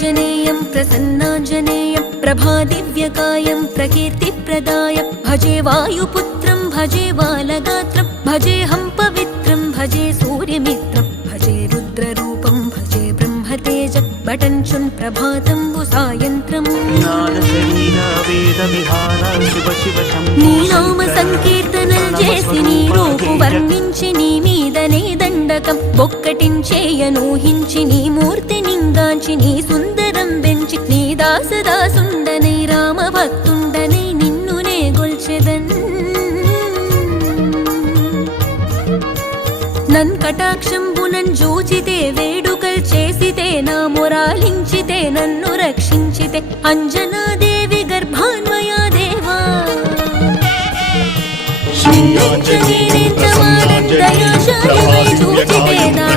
प्रसन्नाञ्जनेयं प्रसन्नाञ्जनेयं प्रभादिव्यकायं प्रकीर्तिप्रदाय भजे वायुपुत्रं भजे बालगात्रं भजेऽहं पवित्रं भजे सूर्यमित्रं भजे रुद्ररूपं भजे ब्रह्मतेज बटञ्चुन् प्रभातम्बु सायन्त्रम् నీ నామ సంకీర్తనలు చేసి నీ రూపు వర్ణించి నీ మీదనే దండకం బొక్కటించేయనూహించి నీ మూర్తి నింగాంచి నీ సుందరం పెంచి నీ దాసదాసుండనై రామ భక్తుండనై నిన్నునే గొల్చెదన్ నన్ కటాక్షంబునన్ జూచితే వేడుకల్ చేసితే నా మొరాలించితే నన్ను రక్షించితే అంజనాదేవి గర్భాన్వయా దేవా నిన్నెంచ నేనెంచ మానందయాశాలివై చూచితే నా